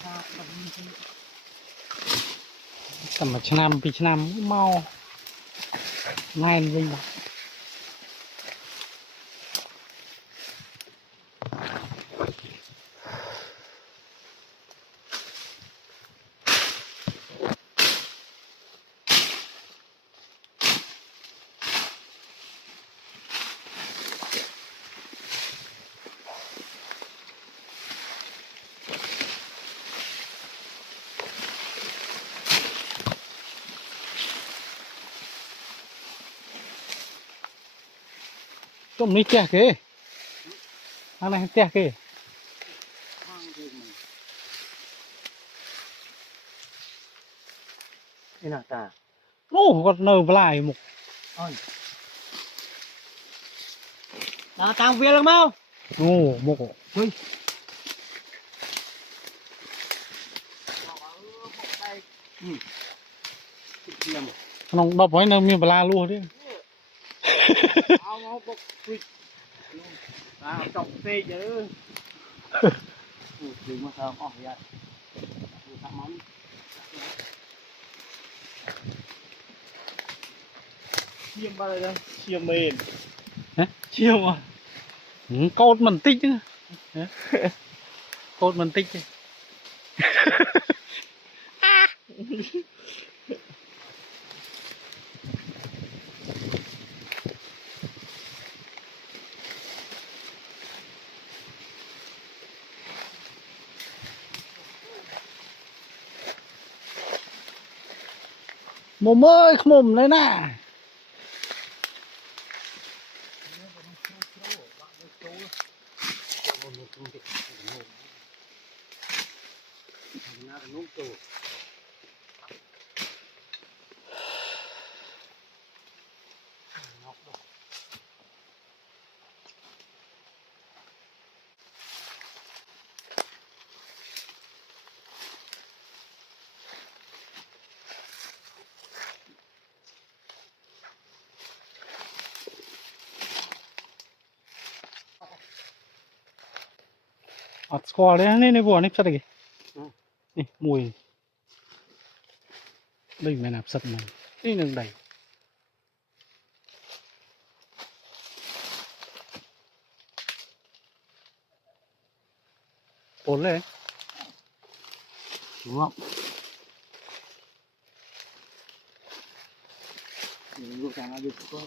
แต่มาชนามปีชนามเมาง่ายจริงๆต้มนี่เตี้ยเก๋อะไรเตี้ยเก๋นี่น่ะตาโอ้ก็เนยปลายหมกตาตามเวียนแล้วมั้งโอ้หมกเฮ้ยน้องดอกไว้เนยมีปลาลูกด้วยเอาปกปิดจบเซ่เยอะดึงมาเถอะอ๋อยาดูทำมันเชี่ยมอะไรนะเชี่ยมเมนเชี่ยมอ่ะโคตรมันติ๊กนะโคตรมันติ๊กโมเมยขมุมเลยนะอัดสกอร์เลยนี่ในบัวนี่สัตว์กี่นี่มวยดึงแม่นับสัตว์มันนี่หนึ่งใดปนเลยđúng khôngดูทางอายุก็